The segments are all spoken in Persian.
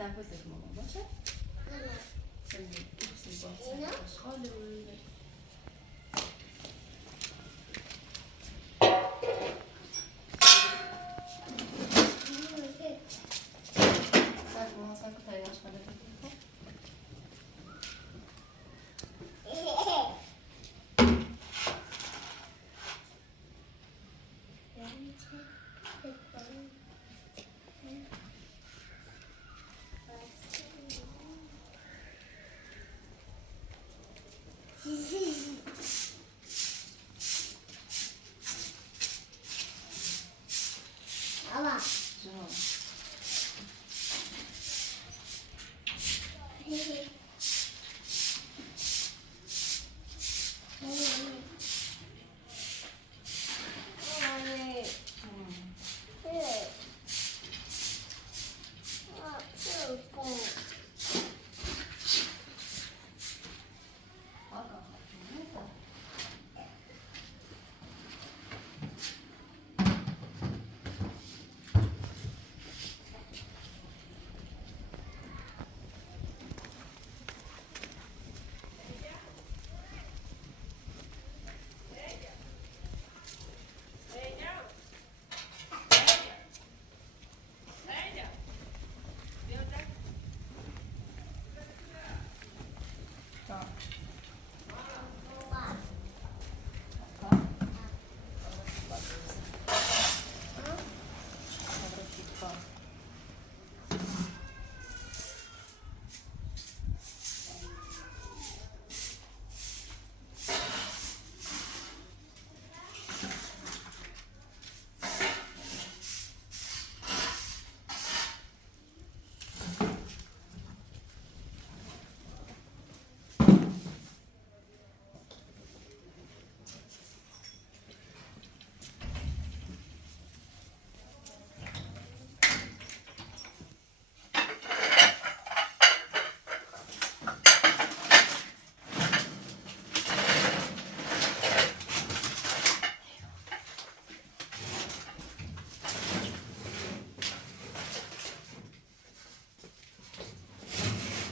دعوتك ماما باشه؟ سمي كيف سيبان خالي ساعة ماما ساعة كنت هاي عشان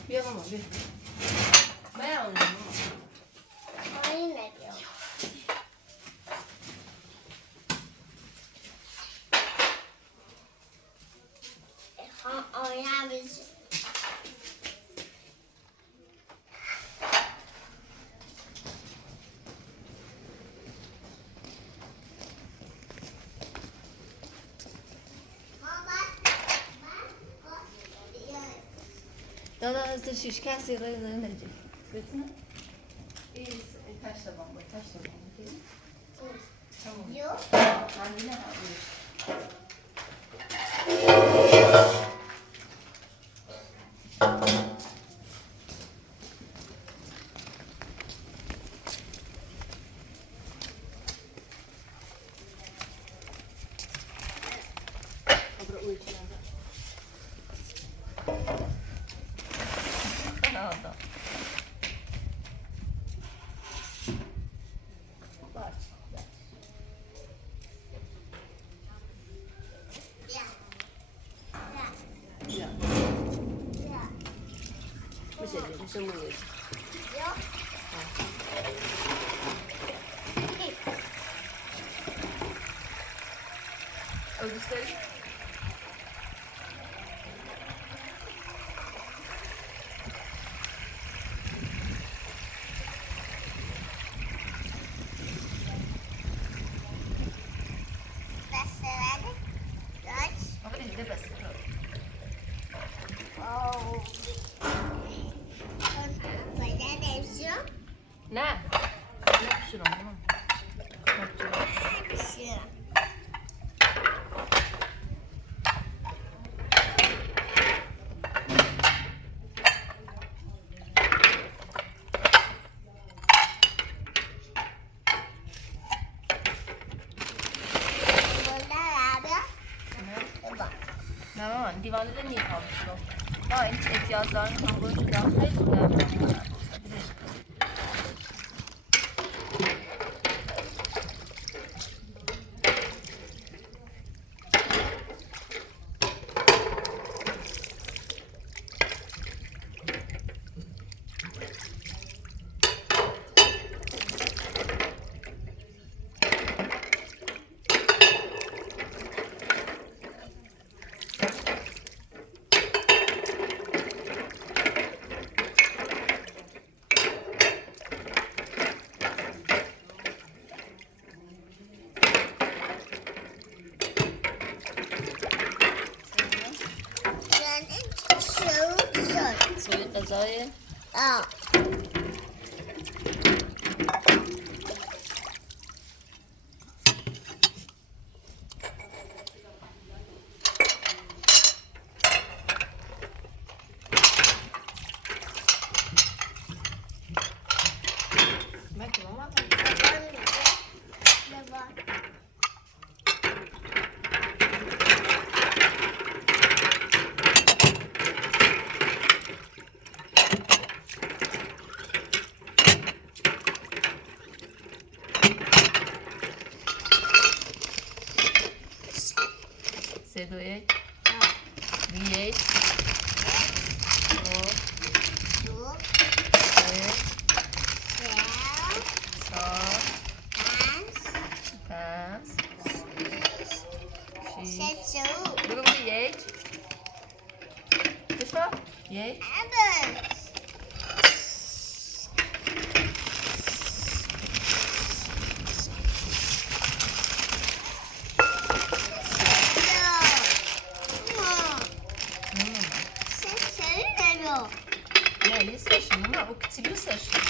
بیا ماما بیا بیا اون ماما Hayır ne diyor? Oynamış. دادا از شش کسی رای نمیدی بتونه این taş taban bu taş taban tamam Yok. kendine alıyor Abra uyutularda Oldu. Var. Ya. Bir şey uyuyor. Yok. Öbüsleri? Ne? Ne pişiriyorum bunu? Ne var? Divanda niye kalmıştı o? Daha ihtiyaclarını hamburgerden hayır. روزای سه دو یک یک دو سه چهار پنج شیش بگو یک بشو یک نه یه سرشون نه او کتیلو سرشون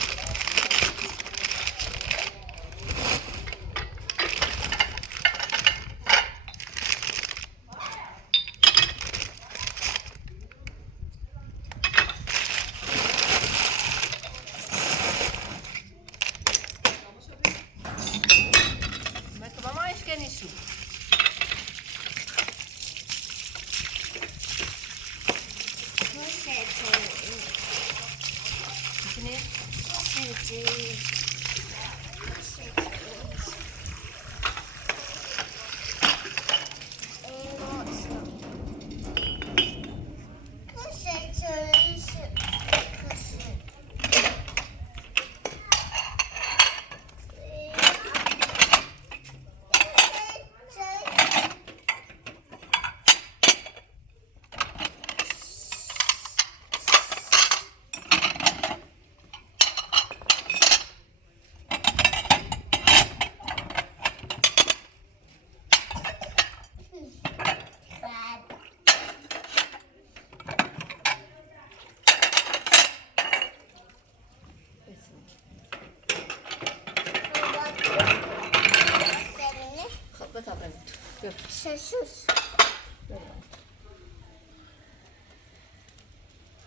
Sus.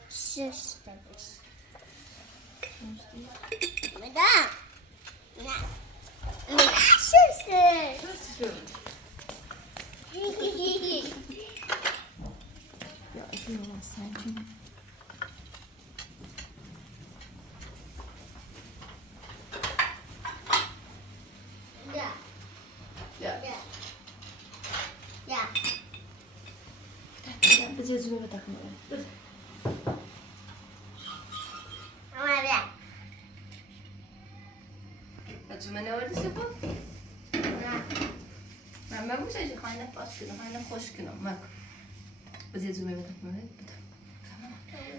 Sus. Neden? Ne süsü? Ya yok sen Ya. Ya. Ya. Biz yazıma takmıyor. Ama ben. Acıma ne vardı bu? Ben bu şey kaynak başkınım, kaynak hoş günüm. Bak. Biz yazıma takmıyor.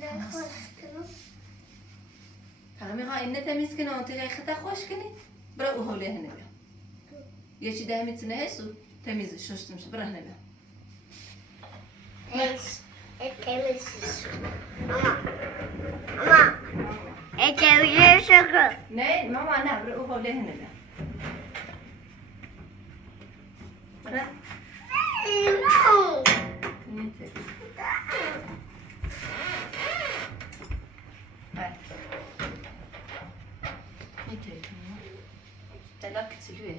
Ben hoşgörüm. Tamam ya inne temiz günü antiga khata hoş günü. Bırak o hole hene be. Geçi demetine hesu temiz şoştum bırak ne be. Temizsiz. Ama. Temizsiz. Ne? Mama ne? Bırak o hole hene be. Bırak. No. Ne temiz. Evet. Ne temiz. Telak kitiliyor.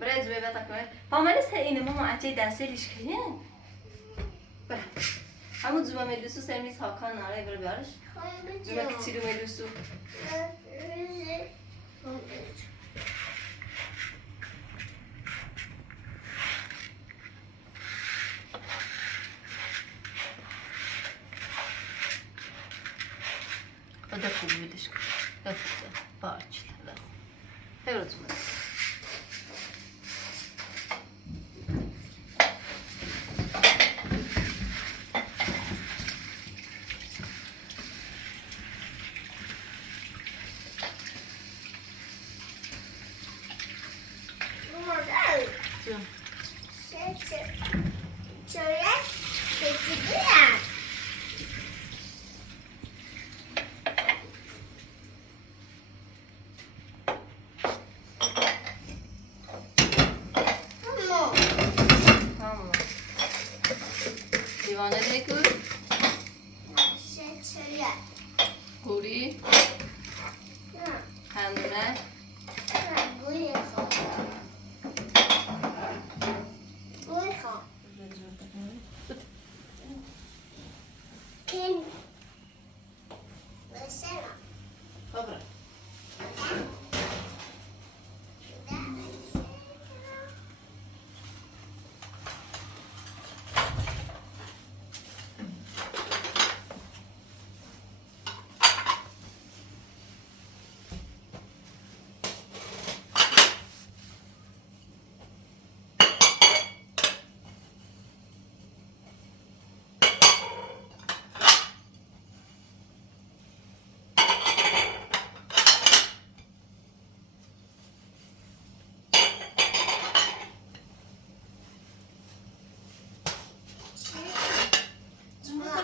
Biraz böyle takmaya. Pamela sen mama açay derseliş kıyın. Bırak. Ama zuma melusu servis hakan araya bir barış. Zuma kitili melusu. O da kulübüdür. Evet, bağırçılar. Evet, zuma. نانه دیگر شچریه گوری نه هندونه نه گوی خواه گوی خواه کن بسیار خبره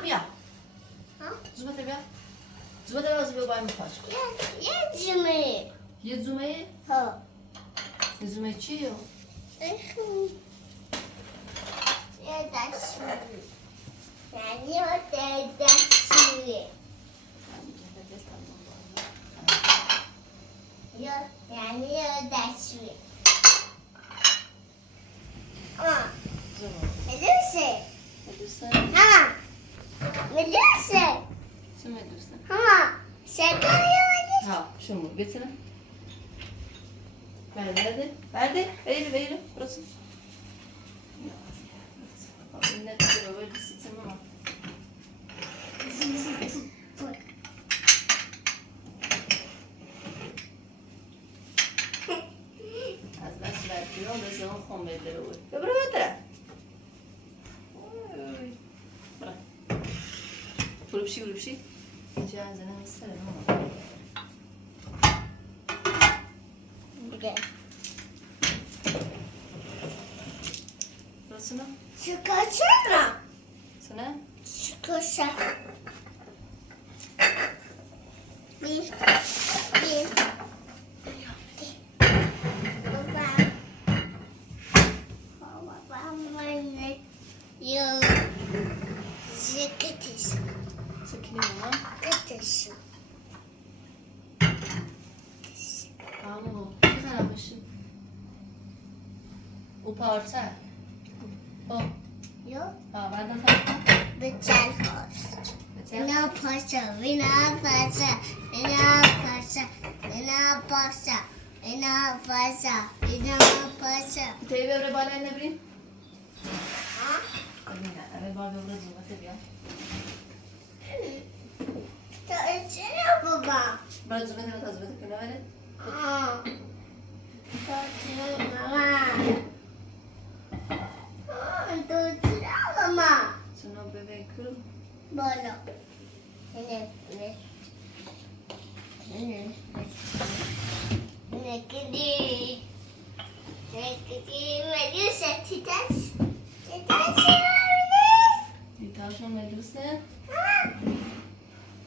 بیا زومه بیا زومه از بیا بایم پاش یه جمعه یه زومه ها یه زومه چیه یه دستوری یعنی یه دستوری یعنی یه دستوری مدرسه ها مدرسه چه مدرسه ها شکایت ها شما بتونه برده بگیره برسو این نتیجه رو باید بسیطه ماما از بس بردی ها بزن خون بده رو بود ببرو بده برو بشی اینجا از اینه میستره ماما دیگه برسونه چکا سنه چکا بی Yo, ziketiş. سکنی ماما Ketiş. آمو چی خراب بشی او پارچه Yo, بردن پارچه bıçak hoş. Bina paşa, bina paşa, bina paşa, bina paşa, bina paşa, bina paşa. تایی ببره بالا این نبرین Ha? نه اول بار ببره زومته بیا Ta içine baba. برای زومته تا زومته کنه بره Ha. Ta içine mama. Ha, ta içine mama. سنو ببه کرو Bolo. Ne gidi. Ne gidi. Medusa titas. Titas olabilir. دیتاشون مدوسه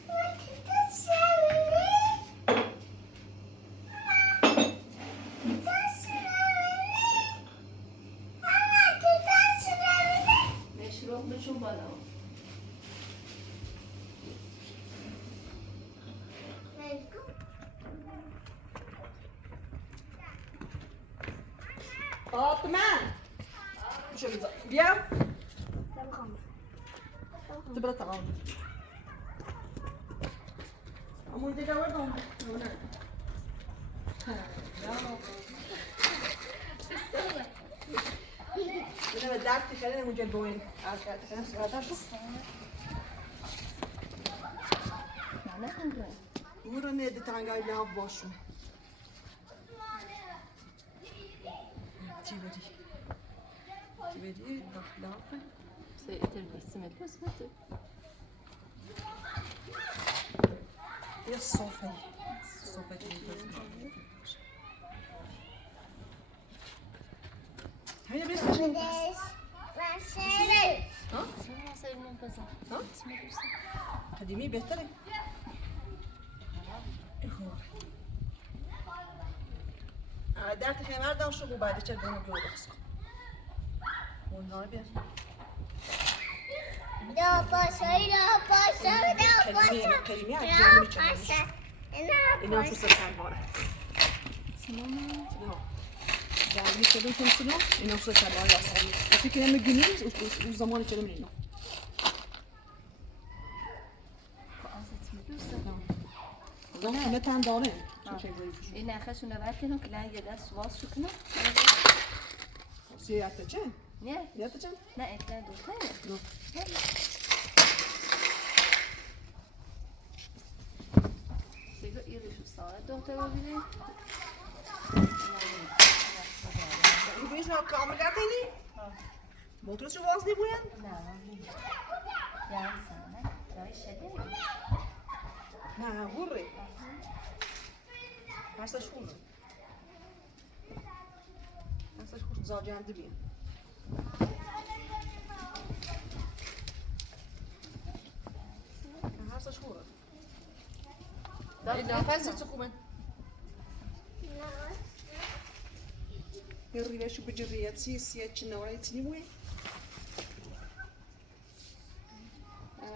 Ama titas olabilir. Titas olabilir. Ama titas olabilir. مشروب بچون بالا فاطمه شو بیا تبرا تمام امون دیگه وردم Bunu ve dert tükenen önce boyun arkadaşlar sıradan şu. Bunu ne de tangayla hap boşum. Çeviri. Çeviri lafı. سيئتر بس مدوس مدو Ya sofra. Sofra çeviri. Hayır bir sürü. Ben severim. سنو سيئتر بس ها؟ قديمي بهتري. درد خمر داشت شو بعد چه بونو بیو بس. اونها بیار. لا باشا لا باشا لا باشا كلمة لا جامد باشا لا إنه شو باشا سكان هذا يعني كده كم سنة إنه شو سكان هذا أصلا في كلام الجنيه وزمان كده منه زمان متى دارين شو شيء زي این نخشون رو برکنم که لنگ دست باز شو کنم سياتة كم نه سياتة كم نه اکلا دوتنه نو سیگو ایرشو ساعت دوتا ببینیم بيش ناك عمل قاعديني موتور شو واصلي بوين نه یعنی سنه جای شده لا غوري هسه شو هسه شو زاجي عندي بين هسه شو لا فازي تخومن يري شو بجريات سياسية كنا ورايتني وين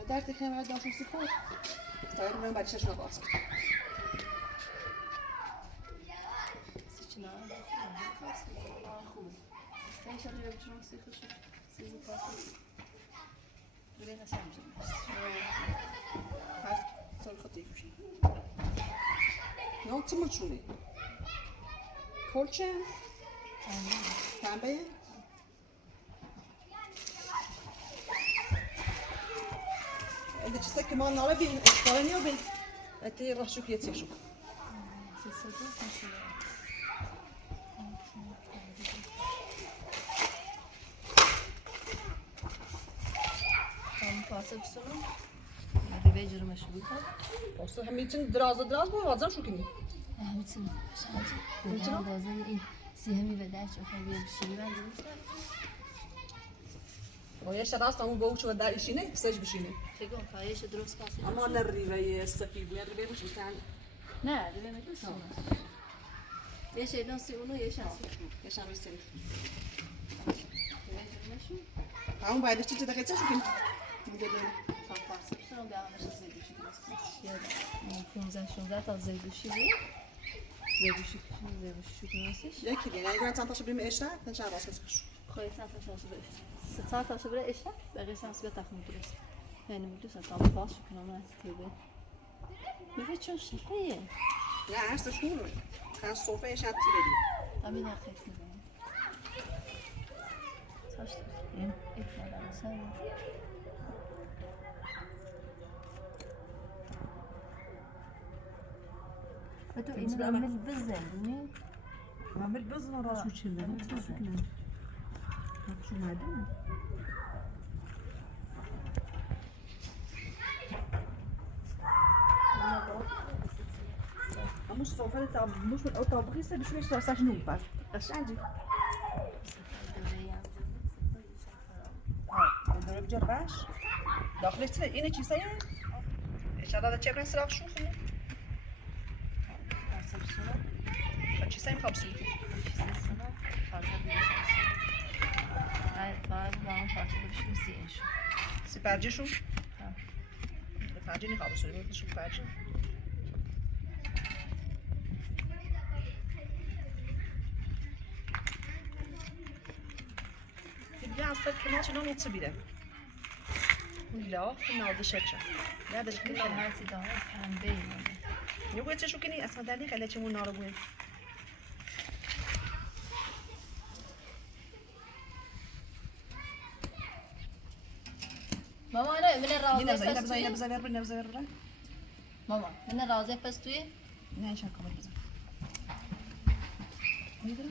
دارت كلام عاد داشون سكوت طيب من بعد شش نقاط سیچنا خوبه این شده رو بچنم سیخشو سیزو پاسی بله نشم جمعش هاي صار خطير شيء نو تمشوني كولشن تعبان إذا تشتكي كمان نارا بين قرني وبين أنتي راح شو كيت شو هم پاسه بسنم هذه بيجر مشروطة أصلا هم يتن دراز مو وازم شو كني همتن همتن لازم این سیهمی و درچ آخر بیاد بشینی من دیدم ويش راس تامو بوش ودا إيشينه سج بشينه فکر کنم کارش درست کاسه أما نري السفيد نري مش بتاعنا نه دیگه میگم سونا یه شیدان سی اونو یه شانسی إيش عم يصير بيجر مشو هم بعد تيجي دقيقة شو كني بدنا هم پاسه بسنم بیامش زیدوشی درست 15 تا زیدوشی بود زیدوشی درستش ياكل يعني أنا كنت أنتظر بما إيش ده كان شعر راسك شو خواهی ساعت شانس بره 3 ساعت تا بره اشته بقیه شانس به تخمین درست یعنی میدونم تا باز شو کنم از تیبه میگه چون شکایه لا عرفت شو كان الصوفة إيش هتيجي همین آخر میزنم ساشت این کردم سر تو اینو عمل بزن عمل بزن راس شو كذا شو معدن مش صوفة تاع مش من أوتو بغيسة بشوي شو صار شنو بس إيش عندي الدرب جرباش داخل السنة إيه شيء سيء إيش هذا تشيكن سراغ شوفه شيء سيء مخبصين سپرجی شو سپرجی نخواب شده میگه شو سپرجی دیگه اصلا کنار چنان نوتس بیده لا فنال دشتش لا دش کنی هاتی داره پنبه یه گویی چشو کنی اصلا دلی خیلی چمون نارو بوی ماما انا من الرازه نبزا ماما من الرازه بس توی نه شکر کامل بزن میدونم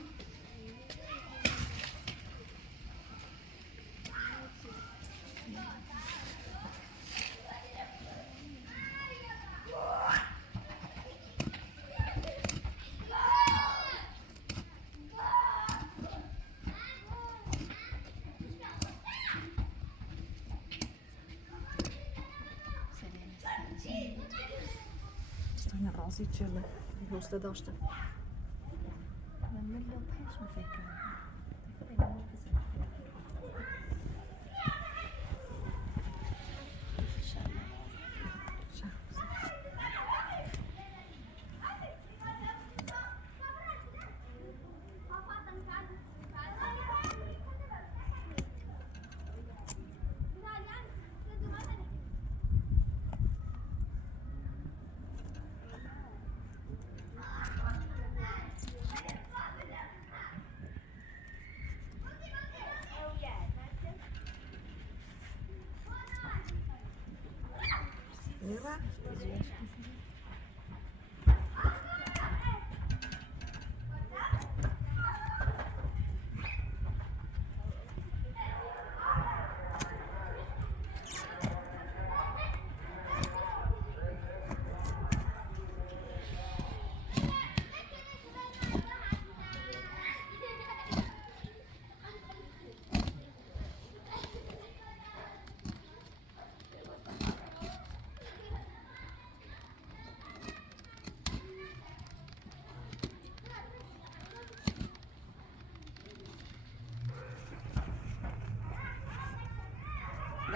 استنى راسي تشيله الوصلة داشته من لو بحش مفكر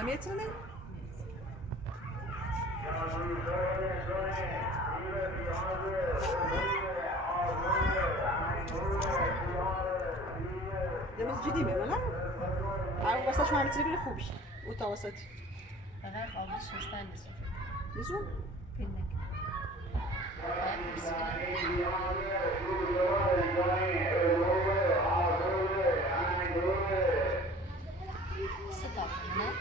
لم يترني ده مسجدي ملا عاو وسط ما عملت لي خوبش وتوسط غير قابل شوستان لسوف لزوم فينك صدق هناك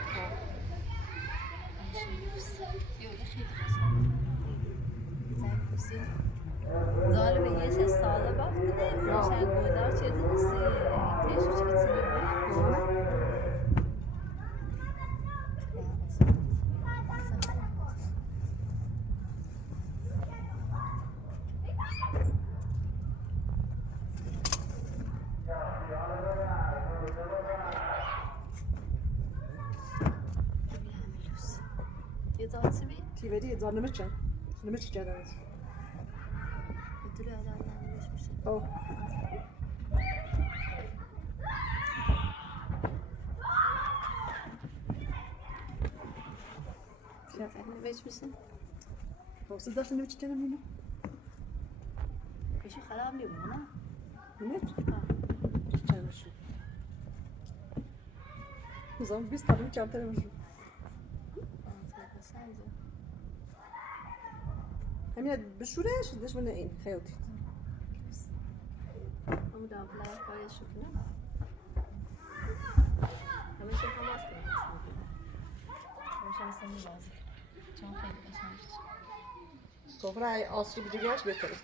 ظالم یه چه ساله باخته ده خوشن گودار چه دنسی تیشو چه تیلی یه داتی بی؟ تیوری زار نمچن نمچ جداً بطوری آدم نمیش میشه اوه نمیش میشه وصل داشت نمچ کنم اینو بشی خراب نیمونه نمچ چند شو نظام 20 تا نمچ کمتر نمچ همین بشورش دش من این خیاطی همون داخل کارش کنم همه چی هم واسه همش اصلا می‌بازه چون خیلی قشنگه سفره آسری بجوریش بهتره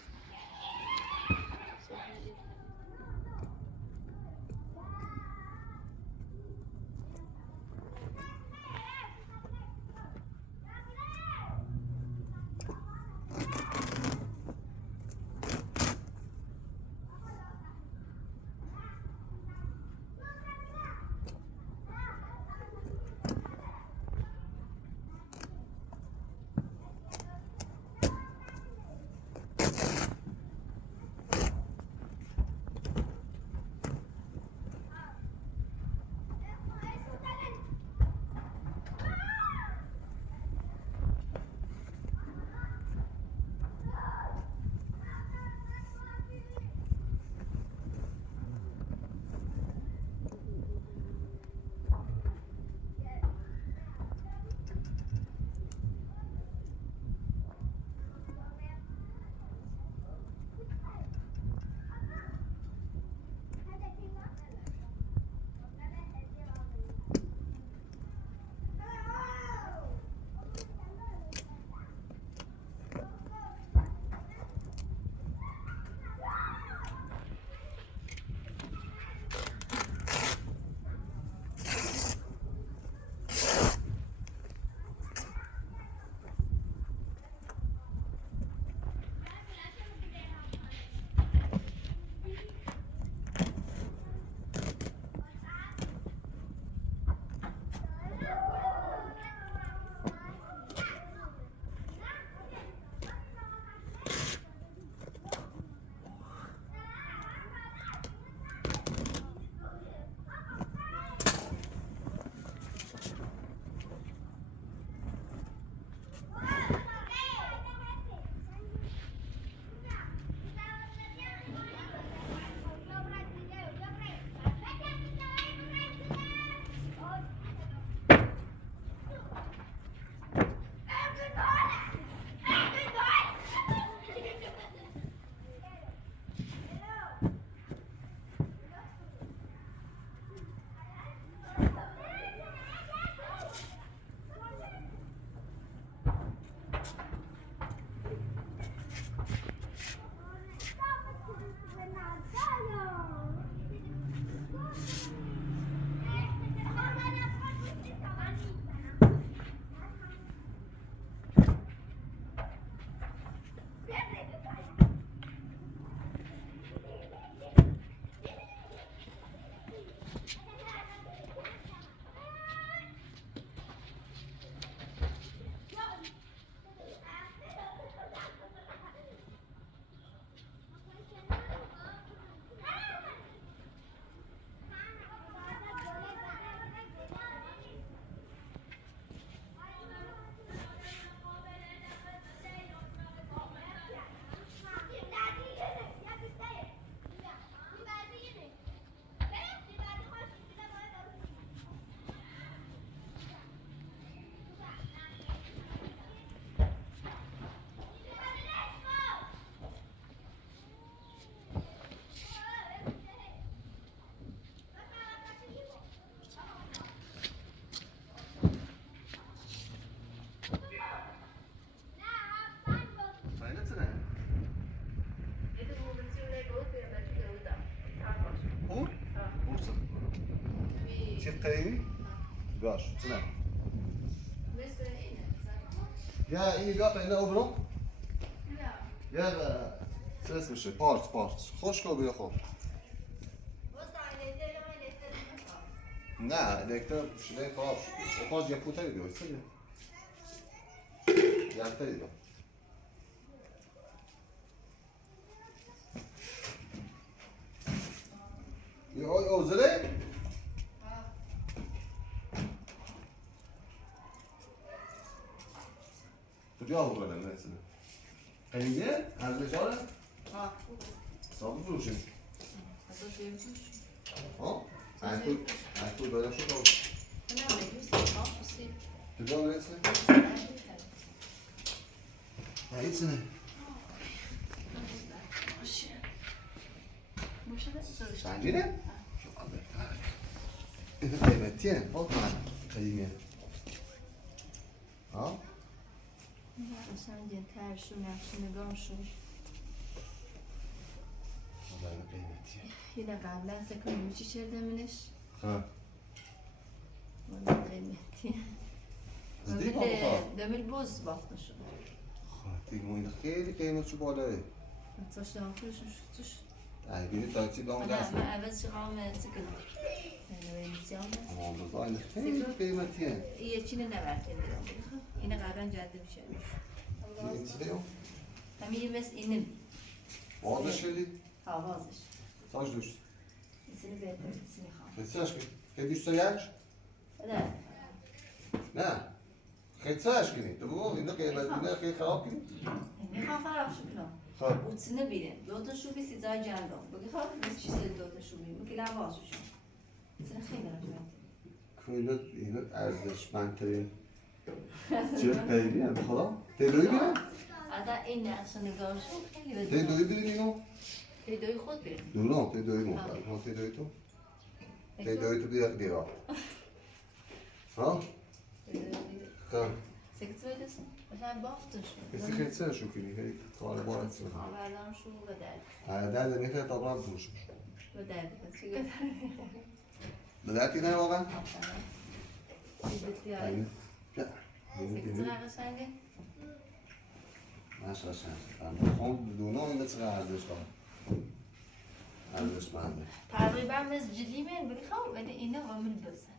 قیمی؟ باش نه یا اینی بیا تا اینه او برو یا چه اسمشه پارس خوش کو بیا خوب نه الکتر شده خراب شد باز یه پوتری بیا ایسته بیا یک تایی بیا یه اوزله کجا آوردن مثلا؟ خیلیه؟ ارزش‌داره؟ ها. صاحب فروشیم. ازش بفروش. ها؟ انکول بدم شد. نه میگوست آف سی. کجا میرسه؟ نه هیچ نه. باشه باشه. سنجیره؟ این قیمتیه. باز من قیمه. ها؟ اصلا جنترشو نقش نگاهشو والله قیمتیه. یه قبلا سکن چی چرده منش؟ ها. والله قیمتیه. زدی پا بخواه؟ دمیل بوز بافتشون. دیگه این خیلی قیمتشو بالاه. توش دام فروشش توش. ای بینی تاکسی دام دست. من عوض شقام سکن. والله این خیلی قیمتیه. یه چینه نبرکن دیدم بخواه. اینه قبلا جاده میشه. این چی دیو؟ همین یه مثل اینه. بازش خیلی؟ ها بازش. ساش دوست. اینسini بهتر اینسini خواهم. خیلی که خیلی دوست داریش؟ نه. نه. خیلی ساش کنی. تو بگو اینو قیمت اینه خیلی خراب کنی. میخوام خراب شو کنم. خب. اوتسine بیرن. دوتا شوبی سیزای جندم. بگی خب مثل چیز دوتا شوبی. میگی لباسشون. اینسini خیلی درجه. اینو ارزشمندترین چیز قیمی هم خدا؟ تیدوی بیرم؟ حتی این نقش نگاهشون خیلی بده. تیدوی بیرم اینو؟ تیدوی خود بیرن. دوران تیدوی مختلف. ها تیدوی تو؟ تیدوی تو بیاد بیرم. ها؟ خب. سکت بایدست؟ باشن بافتش. کسی خیلی سر شو کنی. خیلی کار بارد سر. آوردم شو به درد. درد نمیخواد تا برام فروش. به درد کسی به درد. به درد که نه واقعا؟ بیدتی این بیا. سکت قشنگه؟ ماش قشنگ. خون دونه این چقدر ارزش داره. ارزشمنده. تقریبا مثل جلی من بگی خب ولی اینا عامل بزن.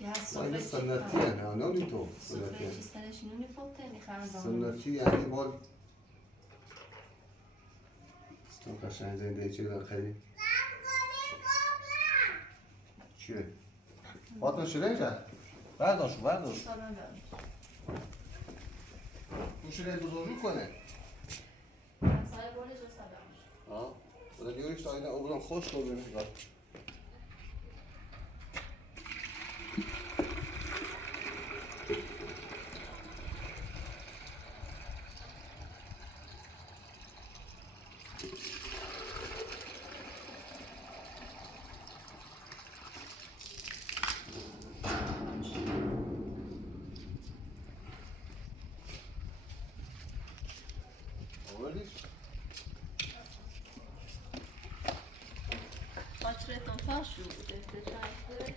یا این صفحه سنتیه نه نونی تو صفحه سنتیه. چیستنش نونی پوته میخوام سنتی یعنی بال تو قشنگ زنده چی داره خیلی چیه؟ باطن شیرین کرد؟ برداشت تو شیرین بزرگی کنه سایه بولش رو سبمش آه بوده دیوریش تا اینه او بودم خوش رو بینید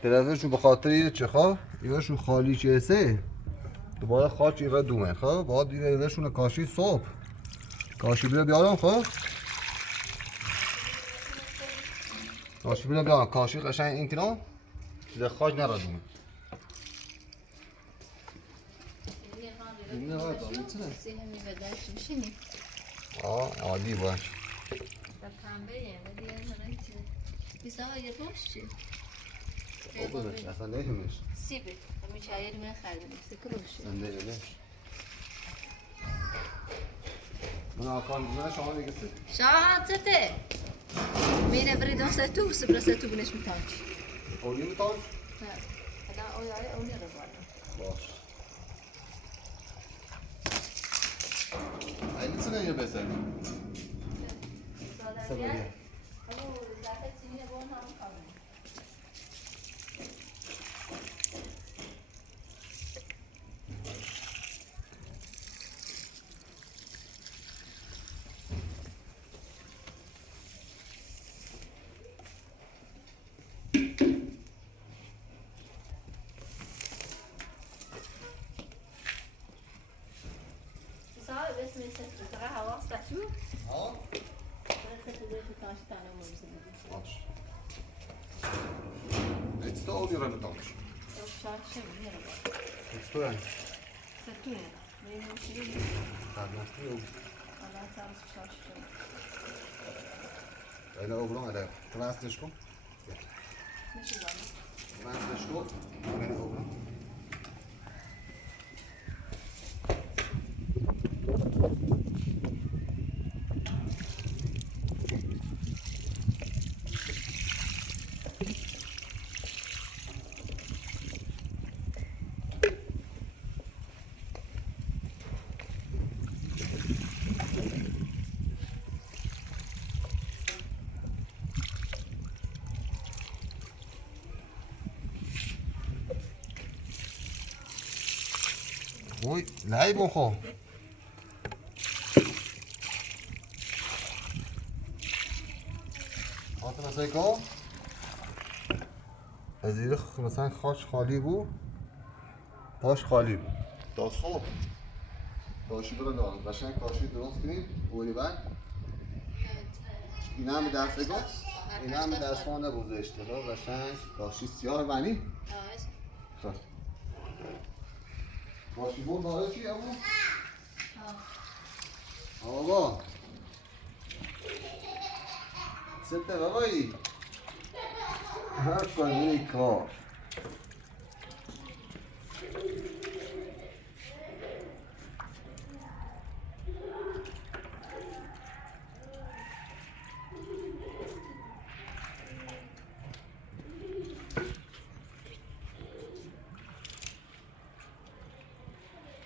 طرفشون به خاطر اینه چه خواه ایوشون خالی چه سه دوباره خاک ایوه دومه خواه باید دیگه ایوشون کاشی صبح کاشی بیاره بیارم خواه کاشی بیا کاشی قشنگ این کنار چیز خاک نرادیم نه باید میتونه همین بدنش میشینی عالی باش و پنبه یه دیگه من چیز بیسا یه باش چی بودش اصلا نهیمش سیبه همین چایی من خریدم سکر روشه زنده نهیمش من آقان بزنه شما دیگه سی شاید زده مینه بریدم ستو سبرا ستو بینش میتانچ اونی میتان؟ نه حالا اویای اونی رو بارم باش این چه نگه بسری؟ سبریه همون زفت سینه بون هم کامل بس من ست بسرعة هوا ستاتيو ها؟ ست بديت تانش تانا مرسل باش ایتستا اونی رو میتانش شاید چه میره با ایتستا یعنی؟ ستونه میمونی تبنیتی او الان سرس شاید چه اینا اوبران اده تو وستش کن میشه بالا وستش کن اینا اوبران وای لعیب خو خاطر مثلا که از این مثلا خاش خالی بود تاش خالی بود تا صبح کاشی برو دارم قشنگ کاشی درست کنیم بوری بعد اینا هم دست بگم اینا هم دستمانه گذاشته رو قشنگ کاشی سیاه بنی خب کاشی بود داره چی ابو؟ بابا سته بابایی هر کنی کار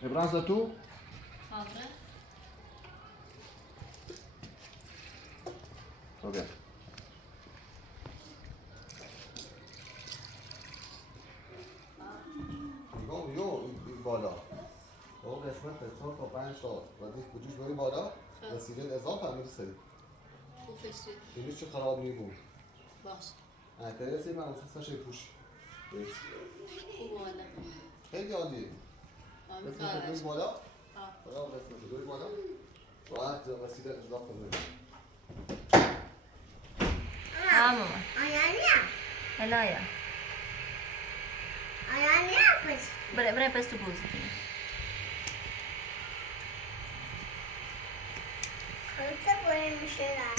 Ebranza tu? Havre Okay. این بالا او قسمت 4 تا 5 تا و دیگه کجوش بری بالا رسیده اضافه هم میرسه خوب فشتی اینی چه خراب میمون باش اعتراضی من اساسش پوش خوب اومده خیلی عالیه قسمت دوی بالا بالا قسمت دوی بالا راحت رسیده اضافه میمون ها ماما Ayağını هلایا yapmış. برای پس تو بوز Kırsa boyamışlar.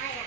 Hayır.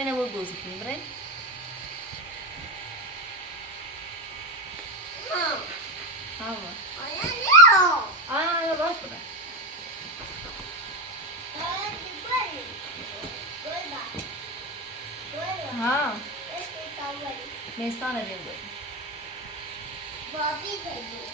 Rene vou gozo, lembrei? Calma. Olha, não. Ah, eu gosto, né? हाँ मैं इस तरह नहीं बोली बॉबी दे दो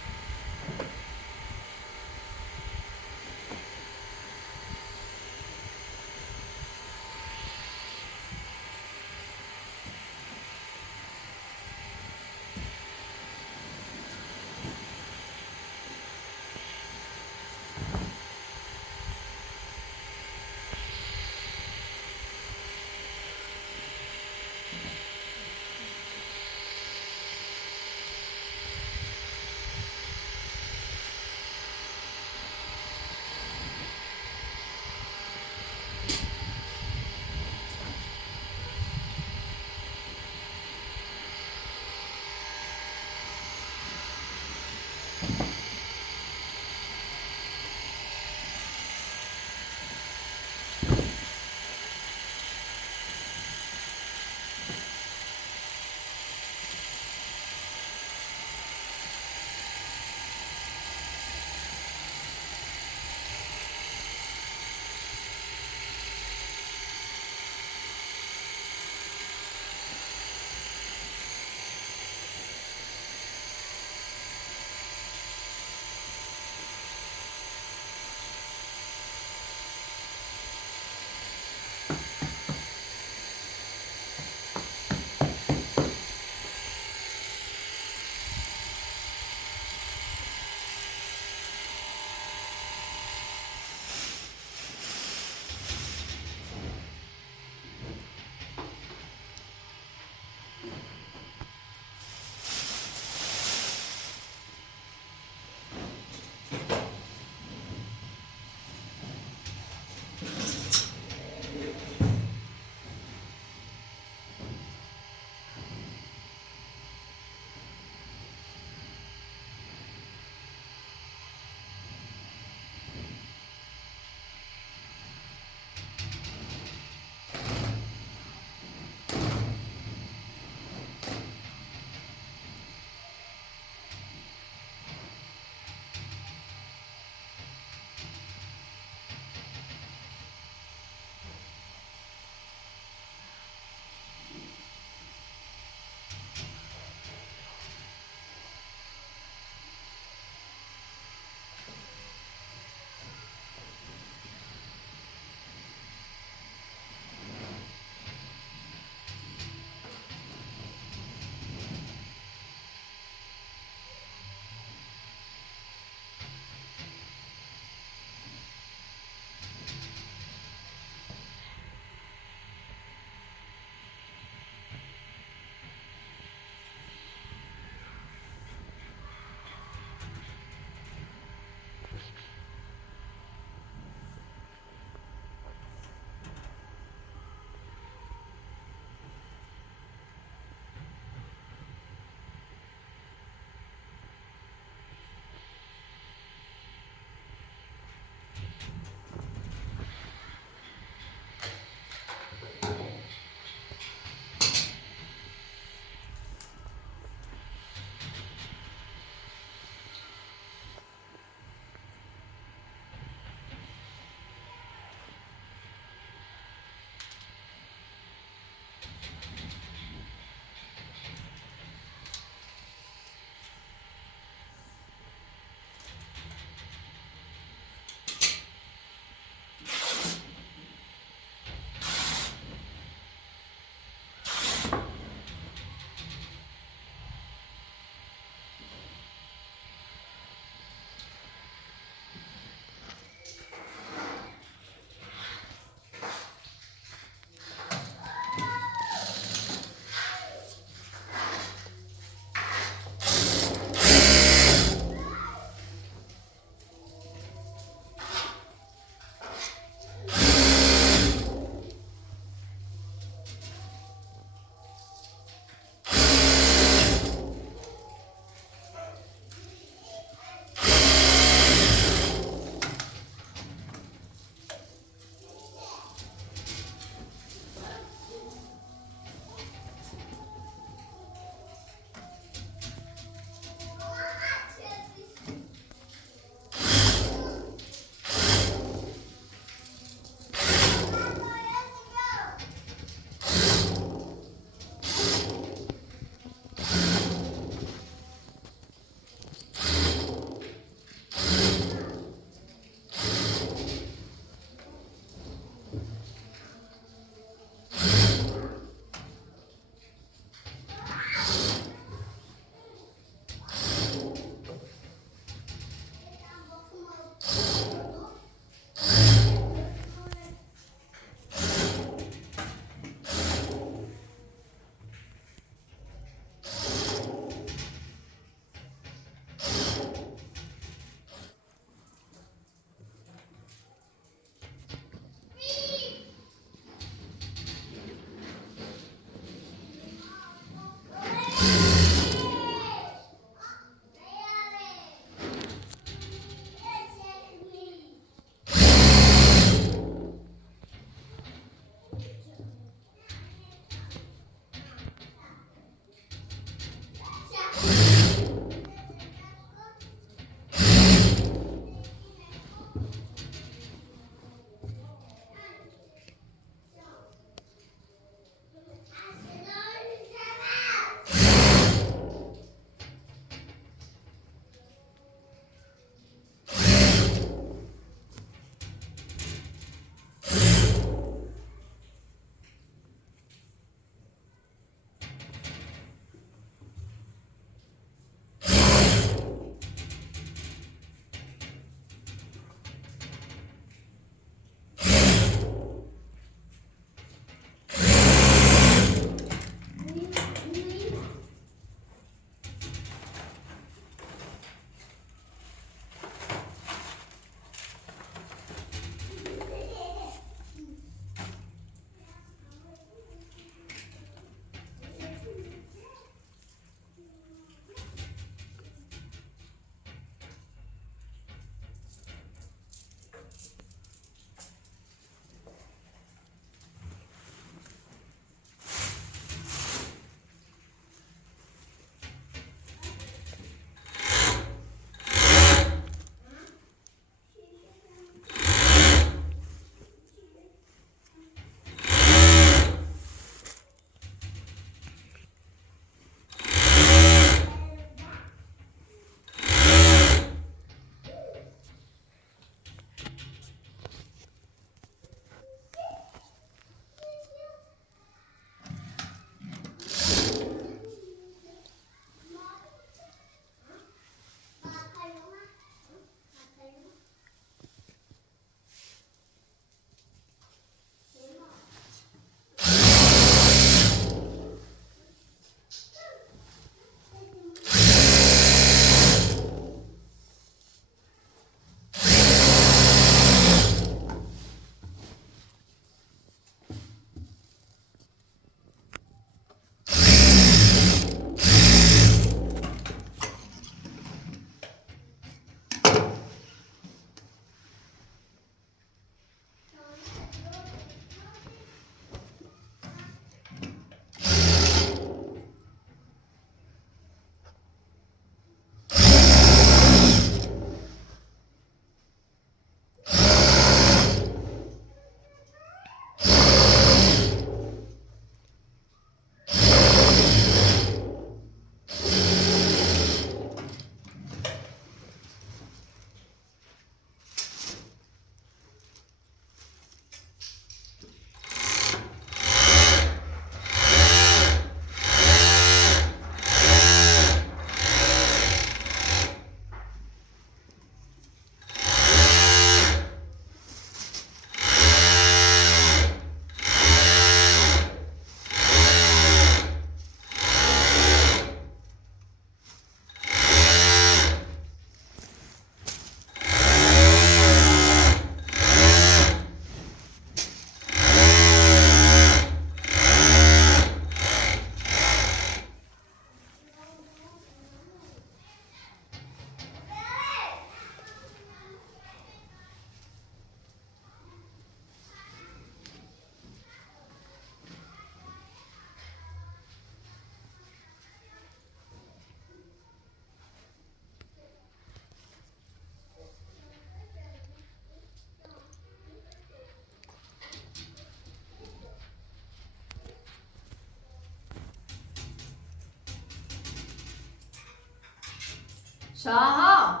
شاها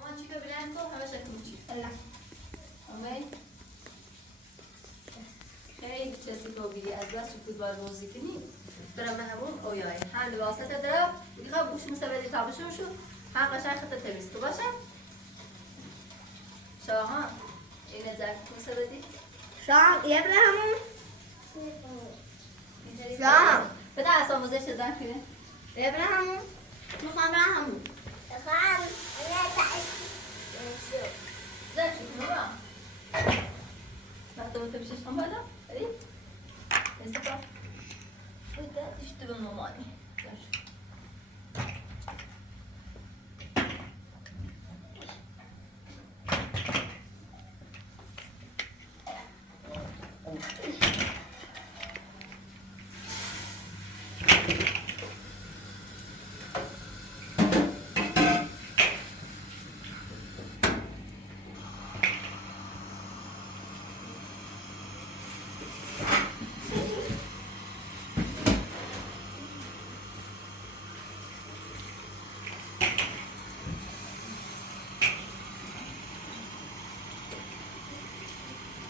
ما چی ببینم تو همه شکل چی آمی خیلی چیزی تو بیدی از بس فوتبال بازی کنی برام همون اویای هم لباسات دارم دیگه بوش مسابقه تابشون شو هم قشنگ خط تمیز تو باشه شاها این زرد مسابقه شام یه بره همون شام بده اصلا موزه چه زن کنه یه بره همون میخوام برم همون میخوام زن شو کنه بعد تو بشش هم بالا ای استفا بده اشتباه مامانی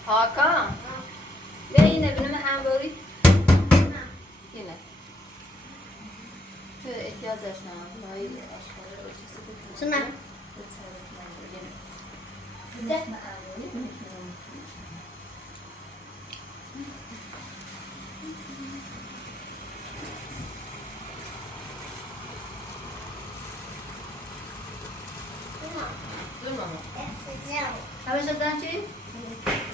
Hakan. Ve yine benim böyle yine. Şöyle ihtiyaç yaşanan. Hayır aşkına ölçüsü. Şuna. Güzel mi abi? Durma mı? Habis sedang sih?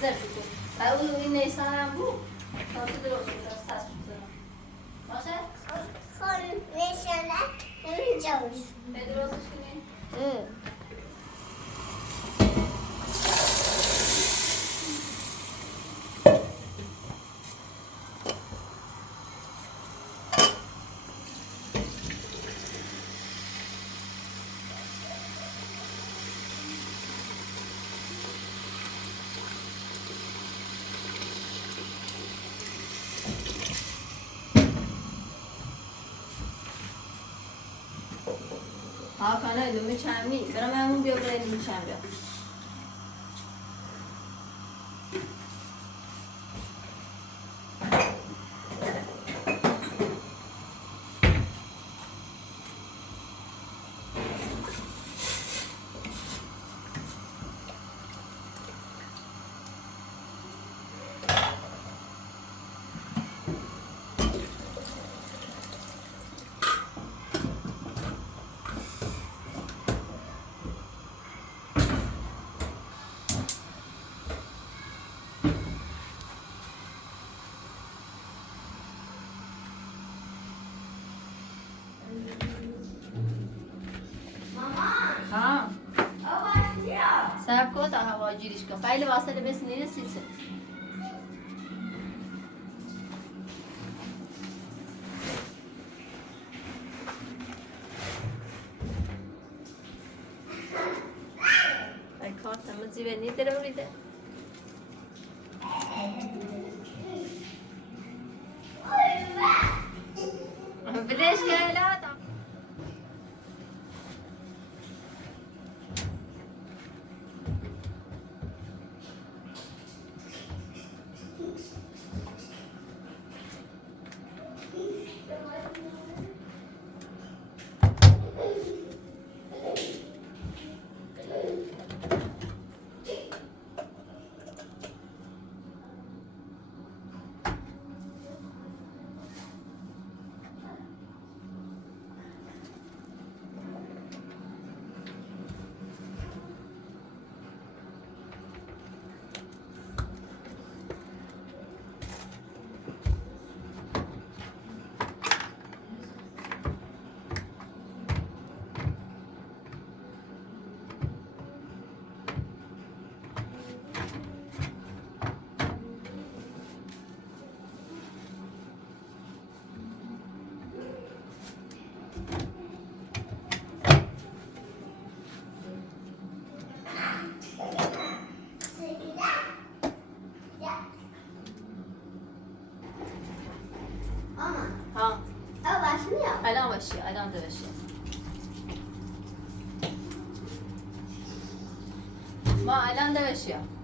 Zar cukup. Lalu ini sabu. Kalau itu terus sudah sas sudah. Masa? خال میشله نمیجوش Pedro sini. Hakan öyle mükemmel. Ben hemen bir oraya mükemmel. ها سب تا هوا جیریش کن خیلی واسطه بس نیرسید ای کارتم زیبه نیدره بریده بلش گله Ama ها o başlıyor. الان باشی الان درشه ما الان دوشیم